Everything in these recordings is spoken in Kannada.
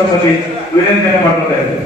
ತಮ್ಮಲ್ಲಿ ವಿನಂತಿಯನ್ನು ಮಾಡ್ತಾ ಇದ್ದೇವೆ.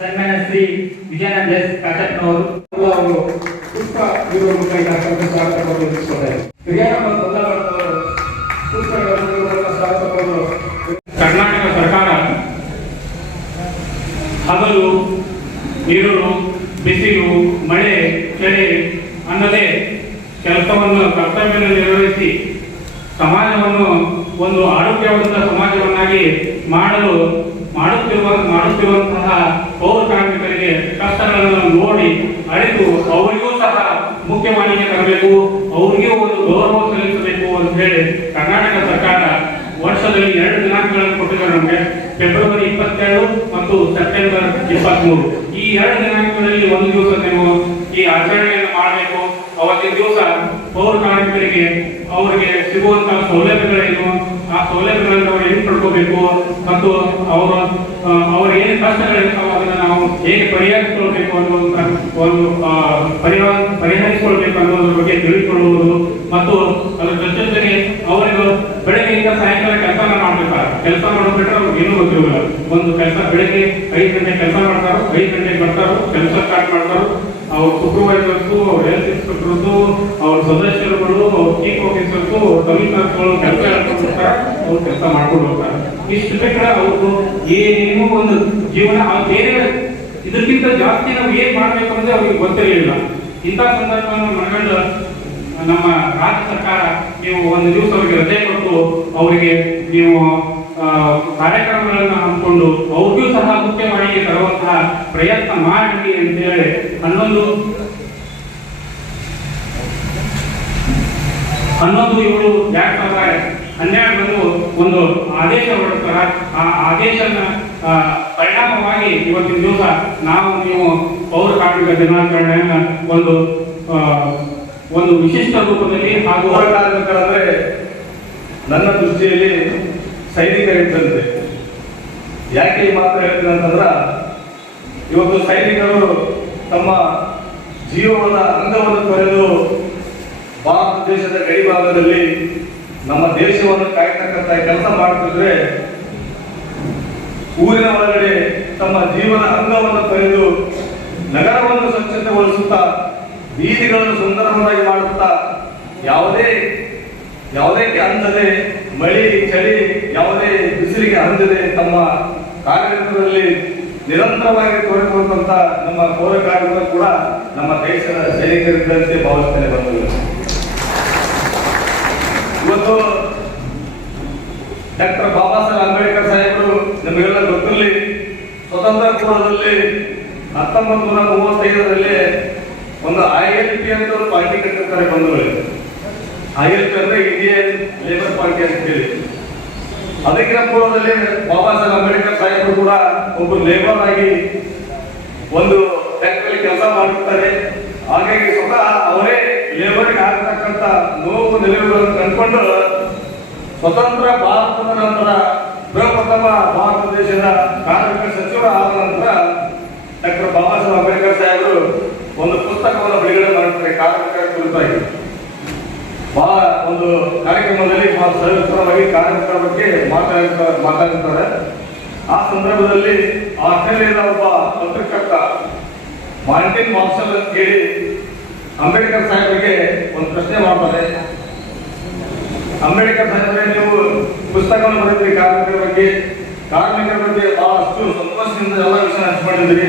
ಸನ್ಮಾನ್ಯ ಶ್ರೀ ವಿಜಯಾನಂದ ಎಸ್ ಕಾಚಪ್ಪನವರು ಪುಷ್ಪ ನೀಡುವ ಮೂಲಕ ಈ ಕಾರ್ಯಕ್ರಮಕ್ಕೆ ಸ್ವಾಗತವನ್ನು ತಿಳಿಸಿಕೊಡ್ತಾರೆ. ಹಿರಿಯರ ಪುಷ್ಪಗಳನ್ನು ಸ್ವಾಗತವನ್ನು ಕರ್ನಾಟಕ ಸರ್ಕಾರ ಹಗಲು ನೀರು ಬಿಸಿಲು ಮಳೆ ಚಳಿ ಅನ್ನದೇ ಕೆಲಸವನ್ನು ಕರ್ತವ್ಯವನ್ನು ನಿರ್ವಹಿಸಿ ಸಮಾಜವನ್ನು ಒಂದು ಆರೋಗ್ಯವಂತ ಸಮಾಜವನ್ನಾಗಿ ಮಾಡುತ್ತಿರುವಂತಹ ಪೌರ ಕಾರ್ಮಿಕರಿಗೆ ಕಷ್ಟಗಳನ್ನು ನೋಡಿ ಅರಿತು ಅವರಿಗೂ ಸಹ ಮುಖ್ಯವಾಹಿನಿಗೆ ತರಬೇಕು, ಅವರಿಗೂ ಒಂದು ಗೌರವ ಸಲ್ಲಿಸಬೇಕು ಅಂತ ಹೇಳಿ ಕರ್ನಾಟಕ ಸರ್ಕಾರ ವರ್ಷದಲ್ಲಿ 2 ದಿನಾಂಕಗಳನ್ನು ಕೊಟ್ಟಿದ್ದಾರೆ ನಮಗೆ. ಫೆಬ್ರವರಿ 22 ಮತ್ತು ಸೆಪ್ಟೆಂಬರ್ 23. ಈ 2 ದಿನಾಂಕಗಳಲ್ಲಿ ಒಂದು ದಿವಸ ನೀವು ಈ ಆಚರಣೆಯನ್ನು ಮಾಡಬೇಕು. ಅವತ್ತಿನ ದಿವಸ ಪೌರ ಕಾರ್ಮಿಕರಿಗೆ ಅವರಿಗೆ ಸಿಗುವಂತಹ ಸೌಲಭ್ಯಗಳೇನು, ಆ ಸೌಲಭ್ಯಗಳನ್ನು ಅವರು ಹೆಂಗೆ ಪಡ್ಕೋಬೇಕು ಮತ್ತು ಅವ್ರ ಏನು ಕಷ್ಟಗಳಿರ್ತಾವ ಅದನ್ನು ನಾವು ಹೇಗೆ ಪರಿಹರಿಸಿಕೊಳ್ಬೇಕು ಅನ್ನುವಂಥ ಪರಿಹರಿಸಿಕೊಳ್ಬೇಕು ಅನ್ನೋದ್ರ ಬಗ್ಗೆ ತಿಳಿದುಕೊಳ್ಳುವುದು ಮತ್ತು ಅದರ ಜೊತೆಗೆ ಅವರಿಗೆ ಬೆಳಗ್ಗೆಯಿಂದ ಸಾಯಂಕಾಲ ಕೆಲಸ ಮಾಡೋದ್ಬಿಟ್ರೆ ಅವ್ರಿಗೆ ಏನೂ ಗೊತ್ತಿರೋಲ್ಲ. ಒಂದು ಕೆಲಸ ಬೆಳಗ್ಗೆ 5 ಗಂಟೆಗೆ ಕೆಲಸ ಮಾಡ್ತಾರೋ, 5 ಗಂಟೆಗೆ ಬರ್ತಾರೋ, ಕೆಲಸ ಸ್ಟಾರ್ಟ್ ಮಾಡ್ತಾರೋ. ಅವ್ರ ಸೂಪರ್ವೈಸರ್ಸು, ಅವ್ರ ಹೆಲ್ತ್ ಇನ್ಸ್ಪೆಕ್ಟರ್ಸು, ಅವ್ರ ಸದಸ್ಯರುಗಳು, ಅವ್ರ ಚೀಫ್ ಆಫೀಸರ್ಸು, ತಮಿಳ್ನಾಡುಗಳು ಕೆಲಸ ಹೇಳ್ಕೊಡ್ತಾರೆ, ಅವ್ರು ಕೆಲಸ ಮಾಡ್ಕೊಂಡು ಹೋಗ್ತಾರೆ. ಇಷ್ಟು ಬಿಟ್ಟರೆ ಅವ್ರದ್ದು ಏನೂ ಒಂದು ಜೀವನ ಬೇರೆ ಇದಕ್ಕಿಂತ ಜಾಸ್ತಿ ನಾವು ಏನ್ ಮಾಡ್ಬೇಕು ಅಂದ್ರೆ ಅವ್ರಿಗೆ ಗೊತ್ತಿರಲಿಲ್ಲ. ಇಂಥ ಸಂದರ್ಭವನ್ನು ಮನಗಂಡು ನಮ್ಮ ರಾಜ್ಯ ಸರ್ಕಾರ ನೀವು ಒಂದು ದಿವಸ ಅವರಿಗೆ ರಜೆ ಕೊಟ್ಟು ಅವರಿಗೆ ನೀವು ಕಾರ್ಯಕ್ರಮಗಳನ್ನು ಹಮ್ಮಿಕೊಂಡು ಅವ್ರಿಗೂ ಸಹ ಮುಖ್ಯವಾಹಿನಿಗೆ ತರುವಂತಹ ಪ್ರಯತ್ನ ಮಾಡಿ ಅಂತೇಳಿ 11/7/2012 ಒಂದು ಆದೇಶ ಹೊರಡ್ತಾರೆ. ಆ ಆದೇಶನ ಪರಿಣಾಮವಾಗಿ ಇವತ್ತಿನ ದಿವಸ ನೀವು ಪೌರ ಕಾರ್ಮಿಕ ದಿನಾಚರಣೆಯನ್ನು ಒಂದು ವಿಶಿಷ್ಟ ರೂಪದಲ್ಲಿ ಹಾಗೂ ಪೌರ ಕಾರ್ಮಿಕರಂದ್ರೆ ನನ್ನ ದೃಷ್ಟಿಯಲ್ಲಿ ಸೈನಿಕರಿದ್ದಂತೆ. ಯಾಕೆ ಈ ಮಾತು ಹೇಳ್ತೀನಿ ಅಂತಂದ್ರ, ಇವತ್ತು ಸೈನಿಕರು ತಮ್ಮ ಜೀವನದ ಅಂಗವನ್ನು ತೊರೆದು ಭಾರತ ದೇಶದ ಗಡಿ ಭಾಗದಲ್ಲಿ ನಮ್ಮ ದೇಶವನ್ನು ಕಾಯ್ತಕ್ಕಂಥ ಕೆಲಸ ಮಾಡ್ತಿದ್ರೆ, ಊರಿನ ಒಳಗಡೆ ತಮ್ಮ ಜೀವನ ಅಂಗವನ್ನು ತೊರೆದು ನಗರವನ್ನು ಸ್ವಚ್ಛತೆಗೊಳಿಸುತ್ತಾ ಬೀದಿಗಳನ್ನು ಸುಂದರವಾಗಿ ಮಾಡುತ್ತಾ ಯಾವುದೇ ಅಂಜದೆ, ಮಳಿ ಚಳಿ ಯಾವುದೇ ಬಿಸಿಲಿಗೆ ಅಂಜದೆ ತಮ್ಮ ಕಾರ್ಯಕ್ರಮದಲ್ಲಿ ನಿರಂತರವಾಗಿ ತೊಡಗಿರುವಂತ ನಮ್ಮ ಪೌರ ಕಾರ್ಮಿಕರು ಕೂಡ ನಮ್ಮ ದೇಶದ ಸೈನಿಕರಿದ್ದಂತೆ ಭಾವಿಸ್ತೇನೆ. ಬಂಧುಗಳು, ಇವತ್ತು ಡಾಕ್ಟರ್ ಬಾಬಾ ಸಾಹೇಬ್ ಅಂಬೇಡ್ಕರ್ ಸಾಹೇಬರು ನಮಗೆಲ್ಲ ಗೊತ್ತಿರಲಿ, ಸ್ವತಂತ್ರ ಪೂರ್ವದಲ್ಲಿ 1935ರಲ್ಲಿ ಒಂದು ILP ಅಂತ ಒಂದು ಪಾರ್ಟಿ ಕಟ್ಟಿರ್ತಾರೆ. ಬಂಧುಗಳು, ILP ಅಂದ್ರೆ ಇಂಡಿಯನ್ ಲೇಬರ್ ಪಾರ್ಟಿ ಅಂತ ಹೇಳಿ. ಅದಕ್ಕಿಂತ ಪೂರ್ವದಲ್ಲಿ ಬಾಬಾ ಸಾಹೇಬ್ ಅಂಬೇಡ್ಕರ್ ಸಾಹೇಬರು ಕೂಡ ಒಬ್ಬ ಲೇಬರ್ ಆಗಿ ಒಂದು ಫ್ಯಾಕ್ಟರಿ ಕೆಲಸ ಮಾಡುತ್ತಾರೆ. ಹಾಗಾಗಿ ಸ್ವತಃ ಅವರೇ ಲೇಬರ್ಗೆ ಆಗ್ತಕ್ಕಂಥ ನೋವು ನಿಲುವುಗಳನ್ನು ಕಂಡುಕೊಂಡು ಸ್ವತಂತ್ರ ಭಾರತದ ನಂತರ ಪ್ರಪ್ರಥಮ ಭಾರತ ದೇಶದ ಕಾರ್ಮಿಕ ಸಚಿವರು ಆದ ನಂತರ ಡಾಕ್ಟರ್ ಬಾಬಾ ಸಾಹೇಬ್ ಅಂಬೇಡ್ಕರ್ ಸಾಹೇಬರು ಒಂದು ಪುಸ್ತಕವನ್ನು ಬಿಡುಗಡೆ ಮಾಡುತ್ತಾರೆ ಕಾರ್ಮಿಕರ ಕುರಿತಾಗಿ. ಒಂದು ಕಾರ್ಯಕ್ರಮದಲ್ಲಿ ಸವಿಸ್ತರವಾಗಿ ಕಾರ್ಮಿಕರ ಬಗ್ಗೆ ಮಾತಾಡುತ್ತಾರೆ. ಆ ಸಂದರ್ಭದಲ್ಲಿ ಆಸ್ಟ್ರೇಲಿಯಾದ ಒಬ್ಬ ಪತ್ರಕರ್ತ ಮಾರ್ಟಿನ್ ಮಾರ್ಷಲ್ ಅಂತ ಹೇಳಿ ಅಂಬೇಡ್ಕರ್ ಸಾಹೇಬರಿಗೆ ಒಂದು ಪ್ರಶ್ನೆ ಮಾಡ್ತಾರೆ. ಅಂಬೇಡ್ಕರ್ ಸಾಹೇಬ್ರೆ, ನೀವು ಪುಸ್ತಕವನ್ನು ಬರೆದಿರಿ ಕಾರ್ಮಿಕರ ಬಗ್ಗೆ ಬಹಳಷ್ಟು ಸಂತೋಷದಿಂದ ಎಲ್ಲ ವಿಷಯ ಹಂಚಿಕೊಂಡಿದ್ದೀರಿ.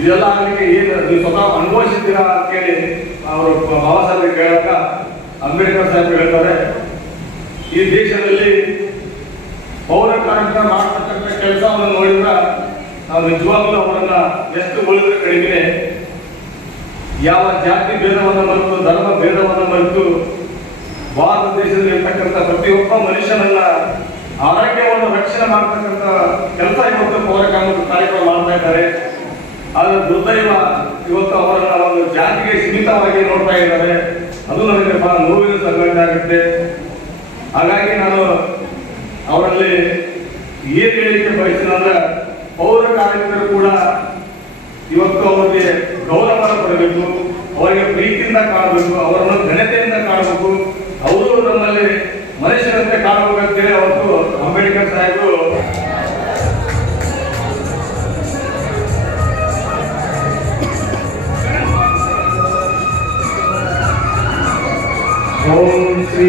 ಇದೆಲ್ಲ ಆಗಲಿಕ್ಕೆ ಏನು ನೀವು ಸ್ವತಃ ಅನುಭವಿಸಿದ್ದೀರಾ ಅಂತ ಹೇಳಿ ಅವರು ಬಾಬಾ ಸಾಹೇಬ್ ಕೇಳಾಗ ಅಂಬೇಡ್ಕರ್ ಸಾಹೇಬ್ ಹೇಳ್ತಾರೆ, ಈ ದೇಶದಲ್ಲಿ ಪೌರ ಕಾರ್ಮಿಕ ಮಾಡತಕ್ಕಂಥ ಕೆಲಸವನ್ನು ನೋಡಿದ್ರ ನಾವು ನಿಜವಾಗ್ಲೂ ಅವರನ್ನ ಎಷ್ಟು ಉಳಿದ್ರೆ ಕಡಿಮೆ, ಯಾವ ಜಾತಿ ಭೇದವನ್ನು ಮರೆತು ಧರ್ಮ ಭೇದವನ್ನು ಮರೆತು ಭಾರತ ದೇಶದಲ್ಲಿ ಇರ್ತಕ್ಕಂಥ ಪ್ರತಿಯೊಬ್ಬ ಮನುಷ್ಯನನ್ನ ಆರೋಗ್ಯವನ್ನು ರಕ್ಷಣೆ ಮಾಡತಕ್ಕಂಥ ಕೆಲಸ ಇವತ್ತು ಪೌರ ಕಾರ್ಮಿಕ ಕಾರ್ಯಕ್ರಮ ಮಾಡ್ತಾ ಇದ್ದಾರೆ. ಆದ್ರೆ ದುರ್ದೈವ ಇವತ್ತು ಅವರನ್ನ ಒಂದು ಜಾತಿಗೆ ಸೀಮಿತವಾಗಿ ನೋಡ್ತಾ ಇದ್ದಾರೆ. ಅದು ನನಗೆ ಬಹಳ ನೋವಿನ ಸಂಘಟನೆ ಆಗುತ್ತೆ. ಹಾಗಾಗಿ ನಾನು ಅವರಲ್ಲಿ ಏನ್ ಹೇಳಿಕೆ ಬಯಸಿದ್ರೆ, ಪೌರ ಕಾರ್ಮಿಕರು ಕೂಡ ಇವತ್ತು ಅವರಿಗೆ ಗೌರವ ಕೊಡಬೇಕು, ಅವರಿಗೆ ಪ್ರೀತಿಯಿಂದ ಕಾಣಬೇಕು, ಅವರನ್ನು ಘನತೆಯಿಂದ ಕಾಣಬೇಕು, ಅವರು ನಮ್ಮಲ್ಲಿ ಮನುಷ್ಯರಂತೆ ಕಾಣಬೇಕಂತೇಳಿ ಅವತ್ತು ಅಂಬೇಡ್ಕರ್ ಸಾಹೇಬರು ಓಂ ಶ್ರೀ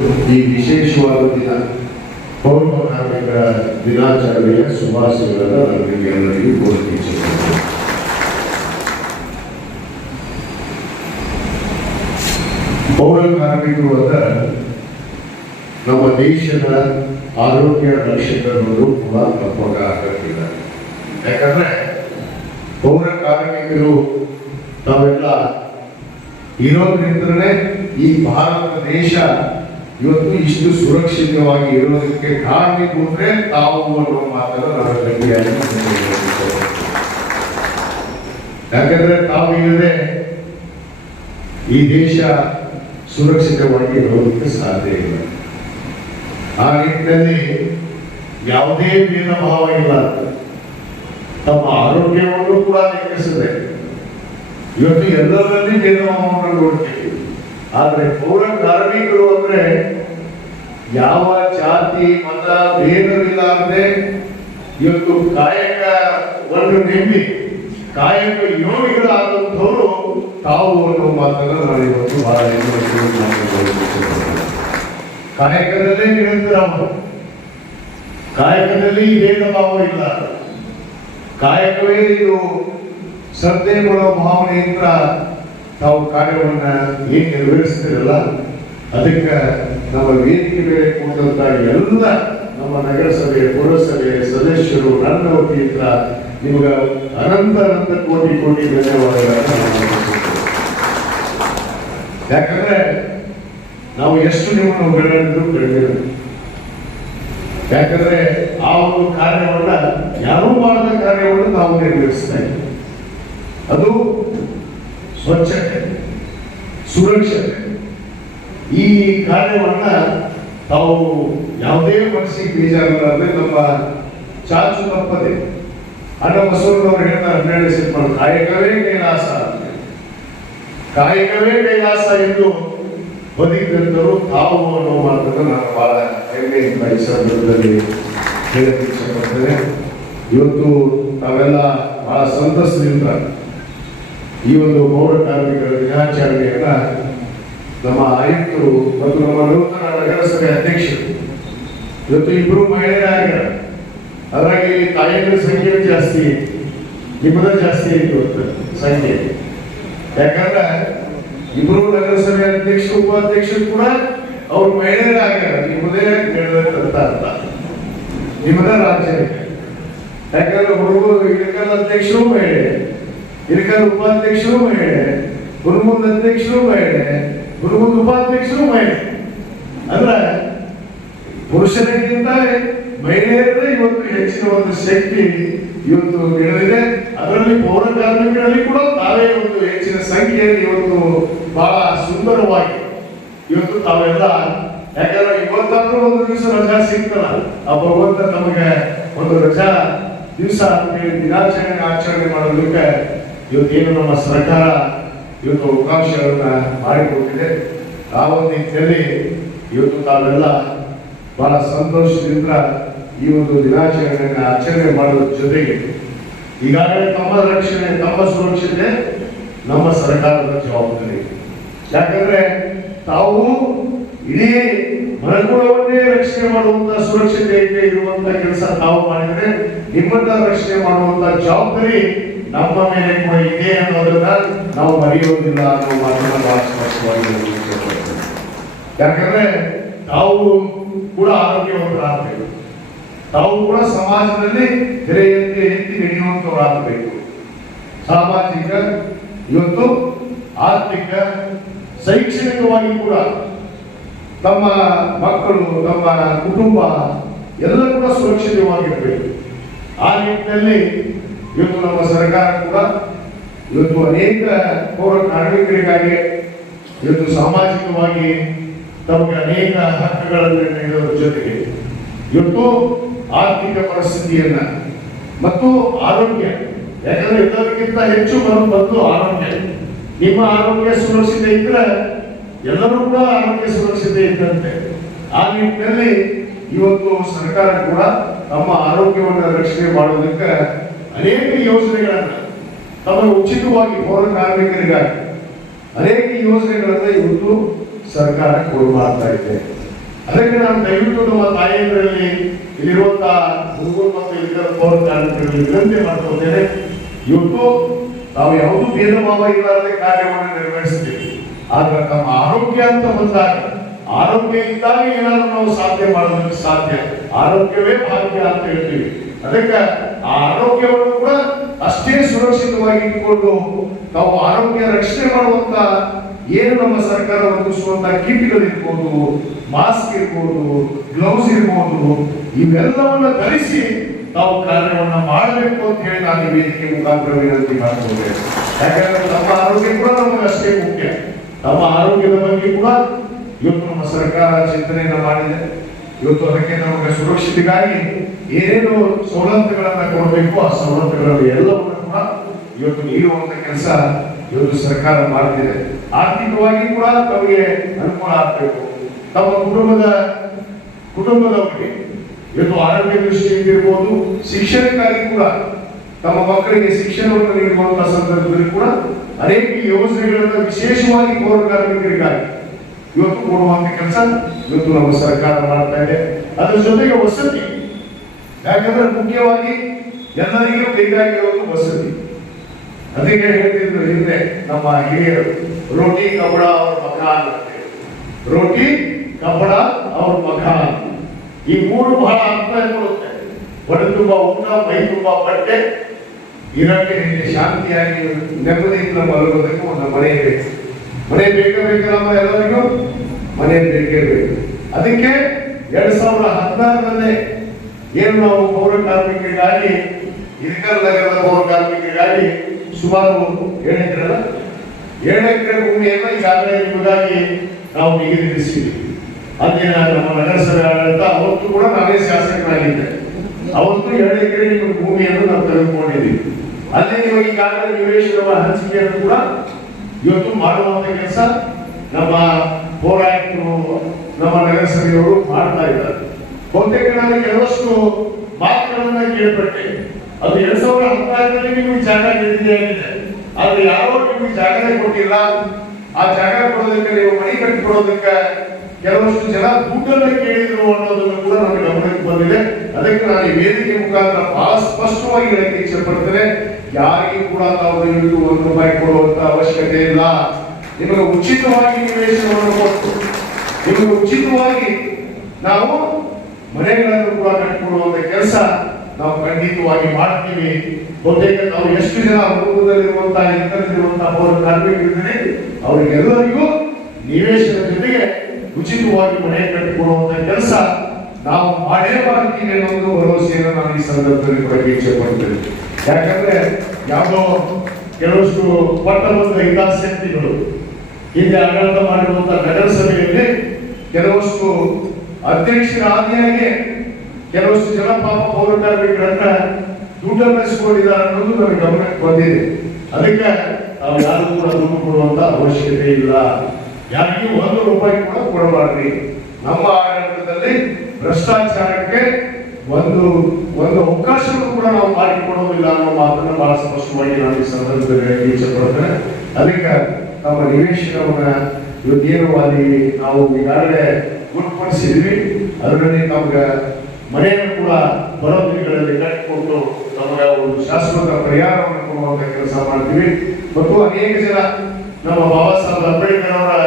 ಭಕ್ತಿ ಈ ವಿಶೇಷವಾದ ದಿನ ಪೌರ ಕಾರ್ಮಿಕರ ದಿನಾಚರಣೆಯ ಶುಭಾಶಯಗಳನ್ನು ನಾನು ಎಲ್ಲರಿಗೂ ಕೋರುತ್ತೇನೆ. ಪೌರ ಕಾರ್ಮಿಕರು ಅಂದ್ರೆ ನಮ್ಮ ದೇಶದ ಆರೋಗ್ಯ ರಕ್ಷಕರು ಕೂಡ ತಪ್ಪಾಗಿಲ್ಲ. ಯಾಕಂದ್ರೆ ಪೌರ ಕಾರ್ಮಿಕರು ತಾವೆಲ್ಲ ಇರೋದ್ರಿಂದಲೇ ಈ ಭಾರತ ದೇಶ ಇವತ್ತು ಇಷ್ಟು ಸುರಕ್ಷಿತವಾಗಿ ಇರೋದಕ್ಕೆ ಕಾರಣೀಭೂತರೆ ತಾವು ಅನ್ನೋ ಮಾತನ್ನು ನಾನು ಗಟ್ಟಿಯಾಗಿ ಯಾಕಂದ್ರೆ ತಾವು ಇಲ್ಲದೆ ಈ ದೇಶ ಸುರಕ್ಷಿತವಾಗಿ ಇರೋದಕ್ಕೆ ಸಾಧ್ಯ ಇಲ್ಲ. ಆ ನಿಟ್ಟಿನಲ್ಲಿ ಯಾವುದೇ ಭೇದ ಭಾವ ಇಲ್ಲ. ತಮ್ಮ ಆರೋಗ್ಯವನ್ನು ಕೂಡ ಲೆಕ್ಕಿಸಿದೆ. ಇವತ್ತು ಎಲ್ಲರಲ್ಲಿ ಭೇದ ಭಾವವನ್ನು ನೋಡ್ತೀವಿ. ಆದ್ರೆ ಪೌರ ಕಾರ್ಮಿಕರು ಅಂದ್ರೆ ಯಾವ ಜಾತಿ ಮತ ಭೇದವಿಲ್ಲ ಅಂದ್ರೆ ಇವತ್ತು ಕಾಯಕವನ್ನು ನಂಬಿ ಕಾಯಕ ಯೋಗಿಗಳಾದಂಥವರು ತಾವು ಅನ್ನೋ ಮಾತನ್ನ ನಾನು ಇವತ್ತು ಬಹಳ ಕಾಯಕದಲ್ಲೇ ನಿರಂತರ ಅವರು. ಕಾಯಕದಲ್ಲಿ ಭೇದ ಭಾವ ಇಲ್ಲ. ಕಾಯಕವೇ ಇದು ಶ್ರದ್ಧೆ ಮನೋಭಾವನೆಯಿಂದ ತಾವು ಕಾರ್ಯವನ್ನ ಏನ್ ನಿರ್ವಹಿಸ್ತಿರಲ್ಲ, ಅದಕ್ಕೆ ನಮ್ಮ ವೇದಿಕೆ ಮೇಲೆ ಕೂತಂತ ಎಲ್ಲ ನಮ್ಮ ನಗರಸಭೆ ಪುರಸಭೆ ಸದಸ್ಯರು ನನ್ನ ವತಿಯಿಂದ ನಿಮ್ಗ ಅನಂತ ಅನಂತ ಕೋಟಿ ಕೋಟಿ ಧನ್ಯವಾದಗಳನ್ನ. ಯಾಕಂದ್ರೆ ನಾವು ಎಷ್ಟು ನಿಮ್ಮನ್ನು ಬೆಳೆದಿದ್ರು ಕಡಿಮೆ. ಯಾಕಂದ್ರೆ ಆ ಒಂದು ಕಾರ್ಯವನ್ನ ಯಾರೂ ಮಾಡದ ಕಾರ್ಯವನ್ನು ನಾವು ನಿರ್ವಹಿಸ್ತಾ ಇದ್ದೀವಿ. ಅದು ಸ್ವಚ್ಛತೆ, ಸುರಕ್ಷತೆ. ಈ ಕಾರ್ಯವನ್ನ ತಾವು ಯಾವುದೇ ಮನಸ್ಸಿಗೆ ಬೇಜಾರಿಲ್ಲ. ನಮ್ಮ ಚಾಚು ತಪ್ಪದೆ ಅಣ್ಣ ಬಸವಣ್ಣವ್ರು ಹೇಳ್ತಾರೆ 12 ಸಿಂಪಲ್, ಕಾಯಕವೇ ಕೈಲಾಸ, ಕಾಯಕವೇ ಕೈಲಾಸ ಎಂದು ಬದುಕಿದಂತರು ತಾವು ಅನ್ನೋ ಮಾತನ್ನು ನಾನು ಬಹಳ ಹೆಮ್ಮೆಯಿಂದ ಈ ಸಂದರ್ಭದಲ್ಲಿ ಹೇಳಕ್ಕೆ ಇಷ್ಟಪಡ್ತೇನೆ. ಇವತ್ತು ತಾವೆಲ್ಲ ಬಹಳ ಸಂತಸದಿಂದ ಈ ಒಂದು ಪೌರ ಕಾರ್ಮಿಕರ ದಿನಾಚರಣೆಯನ್ನ ನಮ್ಮ ಆಯುಕ್ತರು ಮತ್ತು ನಮ್ಮ ನೂತನ ನಗರಸಭೆ ಅಧ್ಯಕ್ಷರು ಇವತ್ತು ಇಬ್ಬರು ಮಹಿಳೆಯರಾಗಿದ್ದಾರೆ. ಅದರಾಗಿ ತಾಯಂದ್ರ ಸಂಖ್ಯೆ ಜಾಸ್ತಿ, ನಿಮ್ಮದ ಜಾಸ್ತಿ ಐತಿ ಇವತ್ತು ಸಂಖ್ಯೆ. ಯಾಕಂದ್ರೆ ಇಬ್ರು ನಗರಸಭೆ ಅಧ್ಯಕ್ಷರು ಉಪಾಧ್ಯಕ್ಷರು ಕೂಡ ಅವ್ರು ಮಹಿಳೆಯರೇ ಆಗ್ಯಾರ. ನಿಮ್ಮದೇ ನಡೆದಂತ ಅರ್ಥ, ನಿಮ್ಮದ ರಾಜ್ಯ. ಯಾಕಂದ್ರೆ ಹುಡುಗರು ಇಳಕಲ್ ಅಧ್ಯಕ್ಷರು ಮಹಿಳೆ, ಇಳಕಲ್ ಉಪಾಧ್ಯಕ್ಷರು ಮಹಿಳೆ, ಹುಡುಗನ ಅಧ್ಯಕ್ಷರು ಮಹಿಳೆ, ಹುಡುಗನ ಉಪಾಧ್ಯಕ್ಷರು ಮಹಿಳೆ. ಅಂದ್ರೆ ಪುರುಷರಿಗಿಂತ ಮಹಿಳೆಯರೇ ಇವತ್ತು ಹೆಚ್ಚಿನ ಒಂದು ಶಕ್ತಿ ಇವತ್ತು ನಡೆದಿದೆ. ಅದರಲ್ಲಿ ಪೌರ ಕಾರ್ಮಿಕರಲ್ಲಿ ಕೂಡ ತಾವೇ ಒಂದು ಹೆಚ್ಚಿನ ಸಂಖ್ಯೆಯಲ್ಲಿ ಇವತ್ತು ಬಹಳ ಸುಂದರವಾಗಿ ಇವತ್ತು ತಾವೆಲ್ಲ, ಯಾಕಂದ್ರೆ ಇವತ್ತಾದ್ರೂ ಒಂದು ದಿವಸ ರಜಾ ಸಿಗ್ತಲ್ಲ, ಆ ಭಗವಂತ ನಮಗೆ ಒಂದು ರಜಾ ದಿವಸ ಅಂತೇಳಿ ದಿನಾಚರಣೆ ಆಚರಣೆ ಮಾಡೋದಕ್ಕೆ ಇವತ್ತೇನು ನಮ್ಮ ಸರ್ಕಾರ ಇವತ್ತು ಅವಕಾಶಗಳನ್ನ ಮಾಡಿಕೊಟ್ಟಿದೆ. ಆ ಒಂದು ನಿಟ್ಟಿನಲ್ಲಿ ಇವತ್ತು ತಾವೆಲ್ಲ ಬಹಳ ಸಂತೋಷದಿಂದ ಈ ಒಂದು ದಿನಾಚರಣೆಯನ್ನು ಆಚರಣೆ ಮಾಡೋದ್ರ ಜೊತೆಗೆ ಈಗಾಗಲೇ ತಮ್ಮ ರಕ್ಷಣೆ, ತಮ್ಮ ಸುರಕ್ಷತೆ ನಮ್ಮ ಸರ್ಕಾರದ ಜವಾಬ್ದಾರಿ. ಯಾಕಂದ್ರೆ ತಾವು ಇಡೀ ಮನುಕುಲವನ್ನೇ ರಕ್ಷಣೆ ಮಾಡುವಂತ ಸುರಕ್ಷತೆಗೆ ಇರುವಂತ ಕೆಲಸ ತಾವು ಮಾಡಿದ್ರೆ ನಿಮ್ಮನ್ನ ರಕ್ಷಣೆ ಮಾಡುವಂತ ಜವಾಬ್ದಾರಿ ನಮ್ಮ ಮೇಲೆ ಕೂಡ ಇದೆ ಅನ್ನೋದನ್ನ ನಾವು ಮರೆಯುವುದಿಲ್ಲ ಅನ್ನೋ ಮಾತನ್ನ ಬಹಳ ಸ್ಪಷ್ಟವಾಗಿ. ಯಾಕಂದ್ರೆ ತಾವು ಕೂಡ ಆರೋಗ್ಯವಂತರಾಗಬೇಕು, ತಾವು ಕೂಡ ಸಮಾಜದಲ್ಲಿ ತೆರೆಯಂತೆ ಎತ್ತಿ ನಡೆಯುವಂತವರಾಗಬೇಕು. ಸಾಮಾಜಿಕ, ಇವತ್ತು ಆರ್ಥಿಕ, ಶೈಕ್ಷಣಿಕವಾಗಿ ಕೂಡ ತಮ್ಮ ಮಕ್ಕಳು, ತಮ್ಮ ಕುಟುಂಬ ಎಲ್ಲ ಕೂಡ ಸುರಕ್ಷಿತವಾಗಿರಬೇಕು. ಆ ನಿಟ್ಟಿನಲ್ಲಿ ಇವತ್ತು ನಮ್ಮ ಸರ್ಕಾರ ಕೂಡ ಇವತ್ತು ಅನೇಕ ಪೌರ ಕಾರ್ಮಿಕರಿಗಾಗಿ ಇವತ್ತು ಸಾಮಾಜಿಕವಾಗಿ ತಮಗೆ ಅನೇಕ ಹಕ್ಕುಗಳನ್ನು ನೀಡುವುದರ ಜೊತೆಗೆ ಇವತ್ತು ಆರ್ಥಿಕ ಪರಿಸ್ಥಿತಿಯನ್ನ ಮತ್ತು ಆರೋಗ್ಯ, ಯಾಕಂದ್ರೆ ಎಲ್ಲರಿಗಿಂತ ಹೆಚ್ಚು ಬಂದು ಆರೋಗ್ಯ. ನಿಮ್ಮ ಆರೋಗ್ಯ ಸುರಕ್ಷತೆ ಇದ್ರೆ ಎಲ್ಲರೂ ಕೂಡ ಆರೋಗ್ಯ ಸುರಕ್ಷತೆ ಇದ್ದಂತೆ. ಆ ನಿಟ್ಟಿನಲ್ಲಿ ಇವತ್ತು ಸರ್ಕಾರ ಕೂಡ ತಮ್ಮ ಆರೋಗ್ಯವನ್ನು ರಕ್ಷಣೆ ಮಾಡುವುದಕ್ಕೆ ಅನೇಕ ಯೋಜನೆಗಳನ್ನ ತಮಗೆ ಉಚಿತವಾಗಿ ಪೌರ ಕಾರ್ಮಿಕರಿಗಾಗಿ ಅನೇಕ ಯೋಜನೆಗಳನ್ನ ಇವತ್ತು ಸರ್ಕಾರ ಕೊಡು ಮಾಡ್ತಾ ಇದೆ. ಅದಕ್ಕೆ ನಾನು ದಯವಿಟ್ಟು ನಮ್ಮ ತಾಯಿಯರಲ್ಲಿ ಇಲ್ಲಿರುವಂತಹ ಹುಡುಗರು ಮತ್ತು ಇತರ ಪೌರ ಕಾರ್ಮಿಕರಲ್ಲಿ ವಿನಂತಿ ಮಾಡ್ಕೊಳ್ತೇನೆ, ಇವತ್ತು ನಾವು ಯಾವುದು ಭೇದ ಭಾವ ಇಲ್ಲದೆ ಕಾರ್ಯವನ್ನು ನಿರ್ವಹಿಸ್ತೀವಿ. ಆದ್ರೆ ನಮ್ಮ ಆರೋಗ್ಯ ಅಂತ ಬಂದಾಗ, ಆರೋಗ್ಯ ಇದ್ದಾಗ ಏನಾದ್ರೂ ನಾವು ಸಾಧ್ಯ ಮಾಡೋದಕ್ಕೆ ಸಾಧ್ಯ. ಆರೋಗ್ಯವೇ ಭಾಗ್ಯ ಅಂತ ಹೇಳ್ತೀವಿ. ಅದಕ್ಕೆ ಆ ಆರೋಗ್ಯವನ್ನು ಕೂಡ ಅಷ್ಟೇ ಸುರಕ್ಷಿತವಾಗಿ ಇಟ್ಕೊಂಡು ನಾವು ಆರೋಗ್ಯ ರಕ್ಷಣೆ ಮಾಡುವಂತ ಏನು ನಮ್ಮ ಸರ್ಕಾರ ಒದಗಿಸುವಂತ ಕಿಟ್ಗಳು ಇರ್ಬೋದು, ಮಾಸ್ಕ್ ಇರ್ಬೋದು, ಗ್ಲೌಸ್ ಇರ್ಬೋದು, ಇವೆಲ್ಲವನ್ನ ಧರಿಸಿ ನಾವು ಕಾರ್ಯವನ್ನ ಮಾಡಬೇಕು ಅಂತ ಹೇಳಿ ನಾನು ಈ ವೇದಿಕೆ ಮುಖಾಂತರ ವಿನಂತಿ ಮಾಡ್ಕೊಂಡೆ. ಯಾಕಂದ್ರೆ ನಮ್ಮ ಆರೋಗ್ಯ ಕೂಡ ನಮಗೆ ಅಷ್ಟೇ ಮುಖ್ಯ. ನಮ್ಮ ಆರೋಗ್ಯದ ಬಗ್ಗೆ ಕೂಡ ಇವತ್ತು ನಮ್ಮ ಸರ್ಕಾರ ಚಿಂತನೆಯನ್ನ ಮಾಡಿದೆ. ಇವತ್ತು ಅದಕ್ಕೆ ನಮಗೆ ಸುರಕ್ಷತೆಗಾಗಿ ಏನೇನು ಸವಲತ್ತುಗಳನ್ನ ಕೊಡಬೇಕು ಆ ಸವಲತ್ತುಗಳನ್ನು ಎಲ್ಲವನ್ನು ಕೂಡ ಇವತ್ತು ನೀಡುವಂತ ಕೆಲಸ ಇವತ್ತು ಸರ್ಕಾರ ಮಾಡ್ತಿದೆ. ಆರ್ಥಿಕವಾಗಿ ಕೂಡ ತಮಗೆ ಅನುಕೂಲ ಆಗಬೇಕು. ತಮ್ಮ ಕುಟುಂಬದವರಿಗೆ ಇವತ್ತು ಆರೋಗ್ಯ ದೃಷ್ಟಿಯಿಂದ ಇರ್ಬೋದು, ಶಿಕ್ಷಣಕ್ಕಾಗಿ ಕೂಡ ತಮ್ಮ ಮಕ್ಕಳಿಗೆ ಶಿಕ್ಷಣವನ್ನು ನೀಡುವಂತಹ ಸಂದರ್ಭದಲ್ಲಿ ಕೂಡ ಅನೇಕ ಯೋಜನೆಗಳನ್ನ ವಿಶೇಷವಾಗಿ ಪೌರ ಕಾರ್ಮಿಕರಿಗಾಗಿ ಇವತ್ತು ಕೊಡುವಂತ ಕೆಲಸ ಇವತ್ತು ನಮ್ಮ ಸರ್ಕಾರ ಮಾಡ್ತಾ ಇದೆ. ಅದರ ಜೊತೆಗೆ ವಸತಿ, ಯಾಕಂದ್ರೆ ಮುಖ್ಯವಾಗಿ ಎಲ್ಲರಿಗೂ ಬೇಕಾಗಿರೋದು ವಸತಿ. ಅದಕ್ಕೆ ಹೇಳ್ತಿದ್ರು ಹಿಂದೆ ನಮ್ಮ ಹಿರಿಯರು, ರೋಟಿ ಕಪಡ ಅವ್ರ ಮಕಾನ್ ಅಂತ. ರೋಟಿ ಕಪಡ ಅವ್ರ ಮಕಾನ್, ಈ ಮೂರು ಬಹಳ ಅರ್ಥ ಕೊಡುತ್ತೆ. ಹೊಟ್ಟೆ ತುಂಬಾ ಊಟ, ಮೈ ತುಂಬಾ ಬಟ್ಟೆ, ಇರಕ್ಕೆ ಶಾಂತಿಯಾಗಿ ನೆಮ್ಮದಿಯಿಂದ ಮಲಗೋದಕ್ಕೆ ಒಂದು ಮನೆ ಬೇಕು. ಮನೆ ಬೇಕೇ ನಮ್ಮ ಎಲ್ಲರಿಗೂ ಮನೆ ಬೇಕೇ ಬೇಕು. ಅದಕ್ಕೆ 2016 ಏನು ನಾವು ಪೌರ ಕಾರ್ಮಿಕರಿಗಾಗಿ, ಇಳಕಲ್ ನಗರದ ಪೌರ ಕಾರ್ಮಿಕರಿಗಾಗಿ ಸುಮಾರು 7 ಎಕರೆ ಭೂಮಿಯನ್ನ ಈಗಾಗಲೇ ನಿಮಗಾಗಿ ನಾವು ನಿಗದಿಸಿದ್ದೀವಿ. ಅದೇ ನಮ್ಮ ನಗರಸಭೆ ಆಡಳಿತ, ಅವತ್ತು ಕೂಡ ನಾನೇ ಶಾಸಕನಾಗಿದ್ದೆ, ಅವತ್ತು 7 ಎಕರೆ ನಿಮ್ಮ ಭೂಮಿಯನ್ನು ನಾವು ತೆಗೆದುಕೊಂಡಿದ್ದೀವಿ. ಅಲ್ಲೇ ನೀವು ಈಗಾಗಲೇ ನಿವೇಶನ ಹಂಚಿಕೆಯನ್ನು ಕೂಡ ಇವತ್ತು ಮಾಡುವಂತ ಕೆಲಸ ನಮ್ಮ ಪೌರಾಯುಕ್ತರು, ನಮ್ಮ ನಗರಸಭೆಯವರು ಮಾಡ್ತಾ ಇದ್ದಾರೆ. ಬಹುತೇಕ ನಾನು ಕೆಲವಷ್ಟು ಮಾತುಗಳನ್ನ ಕೇಳ್ಪಟ್ಟೆ. ಅದು 2016 ನಿಮಗೆ ಜಾಗ ನೀಡಿದೆಯಾಗಿದೆ, ಆದ್ರೆ ಯಾರೋ ನಿಮಗೆ ಜಾಗನೇ ಕೊಟ್ಟಿಲ್ಲ. ಆ ಜಾಗ ಕೊಡೋದಕ್ಕೆ, ನೀವು ಮನೆ ಕಟ್ಟಿಕೊಡೋದಕ್ಕೆ ಕೆಲವಷ್ಟು ಜನ ದುಡ್ಡನ್ನ ಕೇಳಿದ್ರು ಅನ್ನೋದನ್ನು ಕೂಡ ನಮಗೆ ಗಮನಕ್ಕೆ ಬಂದ ಬಂದಿದೆ. ಅದಕ್ಕೆ ನಾನು ಈ ವೇದಿಕೆ ಮುಖಾಂತರ ಬಹಳ ಸ್ಪಷ್ಟವಾಗಿ ಹೇಳಕ್ಕೆ ಇಚ್ಛೆ ಪಡ್ತೇನೆ, ಯಾರಿಗೂ ಕೂಡ ತಾವು ದಯವಿಟ್ಟು ₹1 ಕೊಡುವಂತ ಅವಶ್ಯಕತೆ ಇಲ್ಲ. ನಿಮಗೆ ಉಚಿತವಾಗಿ ನಿವೇಶನವನ್ನು ಕೊಟ್ಟು ನಿಮಗೆ ಉಚಿತವಾಗಿ ನಾವು ಮನೆಗಳನ್ನು ಕೂಡ ಕಟ್ಟಿಕೊಡುವಂತ ಕೆಲಸ ನಾವು ಖಂಡಿತವಾಗಿ ಮಾಡ್ತೀವಿ. ಬಹುತೇಕ ನಾವು ಎಷ್ಟು ಜನ ಕುಟುಂಬದಲ್ಲಿರುವಂತಹ ಇತರಲ್ಲಿರುವಂತಹ ಪೌರ ಕಾರ್ಮಿಕರಿದ್ದಾರೆ ಅವರಿಗೆಲ್ಲರಿಗೂ ನಿವೇಶನ ಜೊತೆಗೆ ಉಚಿತವಾಗಿ ಮನೆ ಕಟ್ಟಿಕೊಡುವಂತ ಕೆಲಸ ನಾವು ಮಾಡೇ ಮಾಡ್ತೀವಿ ಅನ್ನೋ ಒಂದು ಭರವಸೆಯನ್ನು ನಾನು ಈ ಸಂದರ್ಭದಲ್ಲಿ ಕೊಡಕ್ಕೆ ಇಚ್ಛೆ ಪಡ್ತೇನೆ. ಯಾಕಂದ್ರೆ ಯಾವುದೋ ಕೆಲವಷ್ಟು ಪಟ್ಟಬಂಧ ಹಿತಾಸಕ್ತಿಗಳು ಹಿಂದೆ ಆಡಳಿತ ಮಾಡಿರುವಂತಹ ನಗರಸಭೆಯಲ್ಲಿ ಕೆಲವಷ್ಟು ಅಧ್ಯಕ್ಷರ ಆದಿಯಾಗಿ ಕೆಲವಷ್ಟು ಜನ ಪಾಪ ಪೌರ ಕಾರ್ಮಿಕರನ್ನ ದುಡ್ಡನ್ನು ಇಸ್ಕೊಂಡಿದ್ದಾರೆ ಅನ್ನೋದು ನನ್ನ ಗಮನಕ್ಕೆ ಬಂದಿದೆ. ಅದಕ್ಕೆ ನಾವು ಯಾರು ಕೂಡ ದುಡ್ಡು ಕೊಡುವಂತ ಅವಶ್ಯಕತೆ ಇಲ್ಲ. ಯಾರಿಗೂ ₹1 ಕೂಡ ಕೊಡಬಾರ್ದು. ನಮ್ಮ ಆಡಳಿತದಲ್ಲಿ ಭ್ರಷ್ಟಾಚಾರಕ್ಕೆ ಒಂದು ಅವಕಾಶವನ್ನು ಕೂಡ ನಾವು ಮಾಡಿಕೊಡೋದಿಲ್ಲ ಅನ್ನೋ ಮಾತನ್ನ ಬಹಳ ಸ್ಪಷ್ಟವಾಗಿ ನಾನು ಈ ಸಂದರ್ಭದಲ್ಲಿ ಇಚ್ಛೆ ಪಡ್ತೇನೆ. ಅದಕ್ಕೆ ನಮ್ಮ ನಿವೇಶನವನ್ನ ಇವತ್ತೇನು ಅಲ್ಲಿ ನಾವು ಈಗಾಗಲೇ ಗುರುಪಡಿಸಿದ್ವಿ, ಅದರಲ್ಲಿ ನಮ್ಗೆ ಮನೆಯನ್ನು ಕೂಡ ಬರೋ ದಿನಗಳಲ್ಲಿ ಕಟ್ಟಿಕೊಂಡು ನಮಗೆ ಒಂದು ಶಾಶ್ವತ ಪರಿಹಾರವನ್ನು ಕೊಡುವಂತ ಕೆಲಸ ಮಾಡ್ತೀವಿ. ಮತ್ತು ಅನೇಕ ಜನ ನಮ್ಮ ಬಾಬಾ ಸಾಹೇಬ್ ಅಂಬೇಡ್ಕರ್ ಅವರ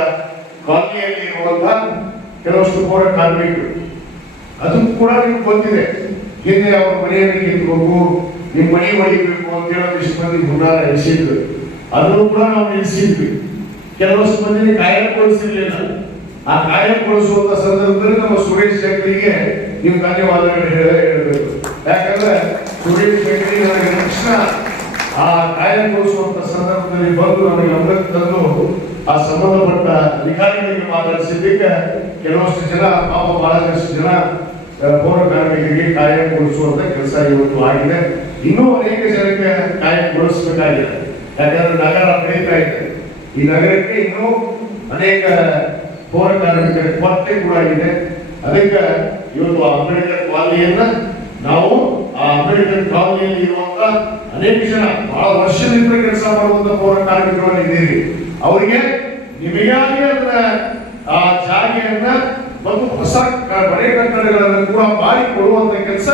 ಕಾಲನಿಯಲ್ಲಿ ಇರುವಂತಹ ಕೆಲವಷ್ಟು ಪೌರ ಕಾರ್ಮಿಕರು, ಅದು ಕೂಡ ನಿಮ್ಗೆ ಗೊತ್ತಿದೆ. ಹಿಂದೆ ಅವ್ರ ಮನೆಯಲ್ಲಿ ನಿಂತ್ಬೇಕು, ನಿಮ್ಮ ಮನೆ ಹೊಡಿಬೇಕು ಅಂತ ಹೇಳೋದು ಇಷ್ಟು ಮಂದಿ ಹುನ್ನಾರ ಎಸೆಯಿದ್ರು. ಅದನ್ನು ಕೂಡ ನಾವು ನಿಲ್ಲಿಸಿದ್ವಿ. ಕೆಲವಷ್ಟು ಮಂದಿ ಕಾಯಗೊಳಿಸಿರ್ಲಿಲ್ಲ. ಆ ಕಾಯಗೊಳಿಸುವಂತ ಸಂದರ್ಭದಲ್ಲಿ ನಮ್ಮ ಸುರೇಶ್ ಶೆಟ್ಟಿಗೆ ನೀವು ಧನ್ಯವಾದಗಳು ಹೇಳಬೇಕು. ಯಾಕಂದ್ರೆ ಸುರೇಶ್ ಶೆಟ್ಟಿ ನನಗೆ ತಕ್ಷಣ ಆ ಕಾಯಗೊಳಿಸುವಂತ ಸಂದರ್ಭದಲ್ಲಿ ಬಂದು ನನಗೆ ಗಮನಕ್ಕೆ ತಂದು ಆ ಸಂಬಂಧಪಟ್ಟ ಅಧಿಕಾರಿಗಳಿಗೆ ಮಾತಾಡಿಸಿದ್ದಕ್ಕೆ ಕೆಲವಷ್ಟು ಜನ ಪಾಪ ಬಹಳಷ್ಟು ಜನ ಪೌರ ಕಾರ್ಮಿಕರಿಗೆ ಕಾಯಗೊಳಿಸುವಂತ ಕೆಲಸ ಇವತ್ತು ಆಗಿದೆ. ಇನ್ನೂ ಅನೇಕ ಜನಕ್ಕೆ ಕಾಯಗೊಳಿಸಬೇಕಾಗಿದೆ. ಯಾಕಂದ್ರೆ ನಗರ ಬೆಳೀತಾ ಇದೆ. ಈ ನಗರಕ್ಕೆ ಇನ್ನೂ ಅನೇಕ ಪೌರ ಕಾರ್ಮಿಕರ ಕೊರತೆ ಕೂಡ ಇದೆ. ಅದಕ್ಕೆ ಇವತ್ತು ಅಂಬೇಡ್ಕರ್ ಕಾಲನಿಯನ್ನ ನಾವು ಆ ಅಂಬೇಡ್ಕರ್ ಕಾಲನಿಯಲ್ಲಿ ಇರುವಂತ ಅನೇಕ ಜನ ಬಹಳ ವರ್ಷದಿಂದ ಕೆಲಸ ಮಾಡುವಂತ ಪೌರ ಕಾರ್ಮಿಕರು ಇದ್ದೀರಿ. ಅವರಿಗೆ ನಿಮಗಾಗಿ ಅದನ್ನ ಆ ಜಾಗೆಯನ್ನ ಮತ್ತು ಹೊಸ ಮನೆ ಕಟ್ಟಡಗಳನ್ನು ಕೂಡ ಮಾಡಿ ಕೊಡುವಂತ ಕೆಲಸ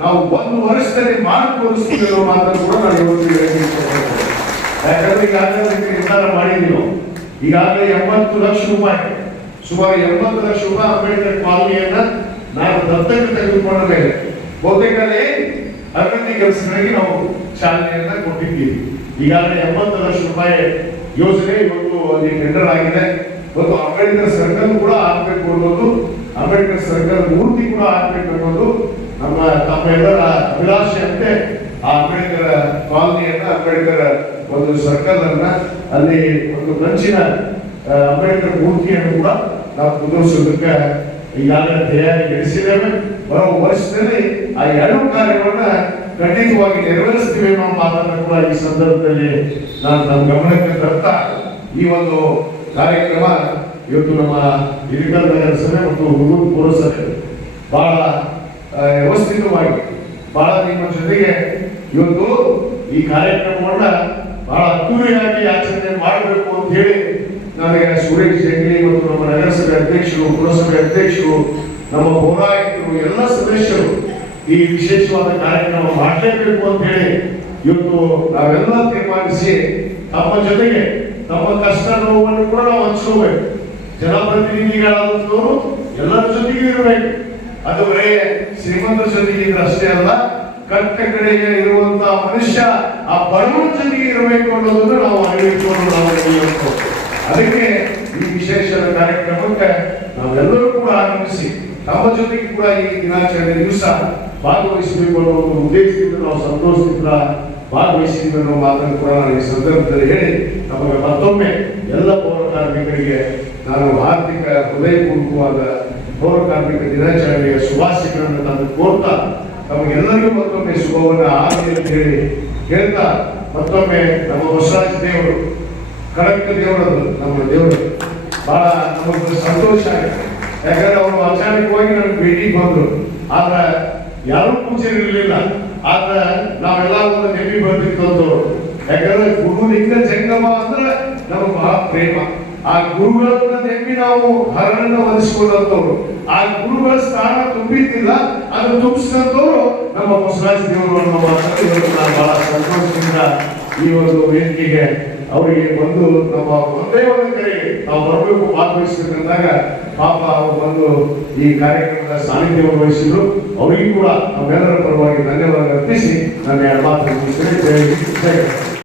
ನಾವು 1 ವರ್ಷದಲ್ಲಿ ಮಾಡಿ ತೋರಿಸ್ತೀವಿ ಅನ್ನೋ ಮಾತನ್ನು ಕೂಡ ನಾನು ಇವತ್ತು ಹೇಳಬೇಕು. ಯಾಕಂದ್ರೆ ಈಗಾಗಲೇ ನಿರ್ಧಾರ ಮಾಡಿದ್ದೀವಿ. ಈಗಾಗಲೇ ₹80 ಲಕ್ಷ, ಸುಮಾರು ₹80 ಲಕ್ಷ ಅಂಬೇಡ್ಕರ್ ಕಾಲನಿಯನ್ನ ನಾನು ದತ್ತಕ್ಕೆ ತೆಗೆದುಕೊಂಡ ಮೇಲೆ ಬಹುತೇಕ ಅಭಿವೃದ್ಧಿ ಕೆಲಸಗಳಿಗೆ ನಾವು ಚಾಲನೆಯನ್ನ ಕೊಟ್ಟಿದ್ದೀವಿ. ಈಗಾಗಲೇ ₹80 ಲಕ್ಷ ಯೋಜನೆ ಇವತ್ತು ಅಲ್ಲಿ ಟೆಂಡರ್ ಆಗಿದೆ. ಮತ್ತು ಅಂಬೇಡ್ಕರ್ ಸರ್ಕಲ್ ಕೂಡ ಆಗ್ಬೇಕು ಅನ್ನೋದು, ಅಂಬೇಡ್ಕರ್ ಸರ್ಕಲ್ ಮೂರ್ತಿ ಕೂಡ ಆಗ್ಬೇಕು ಅನ್ನೋದು ತಮ್ಮೆಲ್ಲರ ಅಭಿಲಾಷೆ ಅಂತೆ ಆ ಅಂಬೇಡ್ಕರ್ ಕಾಲನಿಯನ್ನ, ಅಂಬೇಡ್ಕರ್ ಒಂದು ಸರ್ಕಲ್ ಅನ್ನ, ಅಲ್ಲಿ ಒಂದು ಕಂಚಿನ ಅಂಬೇಡ್ಕರ್ ಮೂರ್ತಿಯನ್ನು ಕೂಡ ನಾವು ಕುದುರಿಸೋದಕ್ಕೆ ಈಗಾಗಲೇ ತಯಾರಿ ನಡೆಸಿದ್ದೇವೆ. ಬರೋ ವರ್ಷದಲ್ಲಿ ಆ 2 ಕಾರ್ಯಗಳನ್ನ ಖಂಡಿತವಾಗಿ ನೆರವೇರಿಸ್ತೀವಿ ಅನ್ನೋ ಮಾತನ್ನು ಕೂಡ ಈ ಸಂದರ್ಭದಲ್ಲಿ ನಾನು ನಮ್ಮ ಗಮನಕ್ಕೆ ತರ್ತಾ ಈ ಒಂದು ಕಾರ್ಯಕ್ರಮ ಇವತ್ತು ನಮ್ಮ ಹಿರಿಕಲ್ ನಗರಸಭೆ ಮತ್ತು ಹುಡುಗ ಪುರಸಭೆ ಬಹಳ ವ್ಯವಸ್ಥಿತವಾಗಿ ಬಹಳ ನಿಮ್ಮ ಜೊತೆಗೆ ಇವತ್ತು ಈ ಕಾರ್ಯಕ್ರಮವನ್ನ ಬಹಳ ಅದ್ದೂರಿಯಾಗಿ ಆಚರಣೆ ಮಾಡಬೇಕು ಅಂತ ಹೇಳಿ ನನಗೆ ಸುರೇಶ್ ಜಂಗ್ಲಿ ಮತ್ತು ನಮ್ಮ ನಗರಸಭೆ ಅಧ್ಯಕ್ಷರು, ಪುರಸಭೆ ಅಧ್ಯಕ್ಷರು, ನಮ್ಮ ಪೌರಾಯುಕ್ತರು ಎಲ್ಲ ಸದಸ್ಯರು ಈ ವಿಶೇಷವಾದ ಕಾರ್ಯಕ್ರಮ ಮಾಡಲೇಬೇಕು ಅಂತ ಹೇಳಿ ಇವತ್ತು ನಾವೆಲ್ಲ ತೀರ್ಮಾನಿಸಿ ತಮ್ಮ ಜೊತೆಗೆ ನಮ್ಮ ಕಷ್ಟ ನೋವನ್ನು ಕೂಡ ನಾವು ಹಂಚ್ಕೋಬೇಕು. ಜನಪ್ರತಿನಿಧಿಗಳಾದವರು ಎಲ್ಲರ ಜೊತೆಗೆ ಇರಬೇಕು. ಅದು ಬರೇ ಶ್ರೀಮಂತರ ಜೊತೆಗೆ ಇದ್ರೆ ಅಷ್ಟೇ ಅಲ್ಲ, ಕಟ್ಟ ಕಡೆಗೆ ಇರುವಂತಹ ಮನುಷ್ಯ ಆ ಬಡವರ ಜೊತೆಗೆ ಇರಬೇಕು ಅನ್ನೋದನ್ನು ನಾವು ಅರಿವಿಟ್ಕೊಂಡು ನಾವು ಅದಕ್ಕೆ ಈ ವಿಶೇಷ ಕಾರ್ಯಕ್ರಮಕ್ಕೆ ನಾವೆಲ್ಲರೂ ಕೂಡ ಆಗಮಿಸಿ ತಮ್ಮ ಜೊತೆಗೆ ಕೂಡ ಈ ದಿನಾಚರಣೆ ದಿವಸ ಭಾಗವಹಿಸಬೇಕು ಅನ್ನೋ ಒಂದು ಉದ್ದೇಶದಿಂದ ನಾವು ಸಂತೋಷದಿಂದ ಭಾಗವಹಿಸಿದ್ವಿ ಅನ್ನೋ ಮಾತನ್ನು ಕೂಡ ನಾನು ಈ ಸಂದರ್ಭದಲ್ಲಿ ಹೇಳಿ ನಮಗೆ ಮತ್ತೊಮ್ಮೆ ಎಲ್ಲ ಪೌರ ಕಾರ್ಮಿಕರಿಗೆ ನಾನು ಆರ್ಥಿಕ ಹೃದಯಪೂರ್ವಕವಾದ ಪೌರ ಕಾರ್ಮಿಕ ದಿನಾಚರಣೆಯ ಶುಭಾಶಯಗಳನ್ನು ನಾನು ಕೋರ್ತಾ ತಮಗೆಲ್ಲರಿಗೂ ಮತ್ತೊಮ್ಮೆ ಶುಭವನ್ನು ಆಗಲಿ ಅಂತ ಹೇಳಿ ಹೇಳ್ತಾ, ಮತ್ತೊಮ್ಮೆ ನಮ್ಮ ಬಸವರಾಜ ದೇವರು ಕನಕ ದೇವರದ್ದು ನಮ್ಮ ದೇವರು ಬಹಳ ನಮಗೆ ಸಂತೋಷ ಆಗುತ್ತೆ. ಯಾಕಂದ್ರೆ ಅವರು ಅಚಾನಕವಾಗಿ ನನಗೆ ಭೇಟಿಗೆ ಬಂದ್ರು. ಆದ್ರೆ ಯಾರೂ ಪೂಜೆ ಇರಲಿಲ್ಲ. ಆದ್ರೆ ನಾವೆಲ್ಲ ಒಂದು ನೆಮ್ಮಿ ಬರ್ತಿದ್ದವರು. ಯಾಕಂದ್ರೆ ಗುರುಲಿಂಗ ಜಂಗಮ ಅಂದ್ರೆ ನಮಗೆ ಬಹಳ ಪ್ರೇಮ. ಆ ಗುರುಗಳನ್ನ ಎಂಬಿ ನಾವು ಹರಳನ್ನ ಒಲಿಸಿಕೊಂಡಂತವ್ರು ಆ ಗುರುಗಳ ಸ್ಥಾನ ತುಂಬಿದ್ದಿಲ್ಲ ಅದು ತುಂಬಿಸಿದಂತವ್ರು ನಮ್ಮ ಬಸವರಾಜ ದೇವರು ಅನ್ನೋ ಮಾತನ್ನು ಇವತ್ತು ನಾನು ಬಹಳ ಸಂತೋಷದಿಂದ ಈ ಒಂದು ವೇದಿಕೆಗೆ ಅವರಿಗೆ ಬಂದು ನಮ್ಮ ಒಂದೇ ಒಂದು ಕರೆಗೆ ನಾವು ಬರಬೇಕು ಭಾಗವಹಿಸಬೇಕಂದಾಗ ಪಾಪ ಅವರು ಬಂದು ಈ ಕಾರ್ಯಕ್ರಮದ ಸಾನ್ನಿಧ್ಯವನ್ನು ವಹಿಸಿದ್ರು ಅವರಿಗೂ ಕೂಡ ನಮ್ಮೆಲ್ಲರ ಪರವಾಗಿ ಧನ್ಯವಾದ ಅರ್ಪಿಸಿ ನನ್ನ ಎರಡು ಮಾತು ಮುಗಿಸ್ತೇನೆ. ಜೈ ಹಿಂದ್, ಜೈ ಭಾರತ್.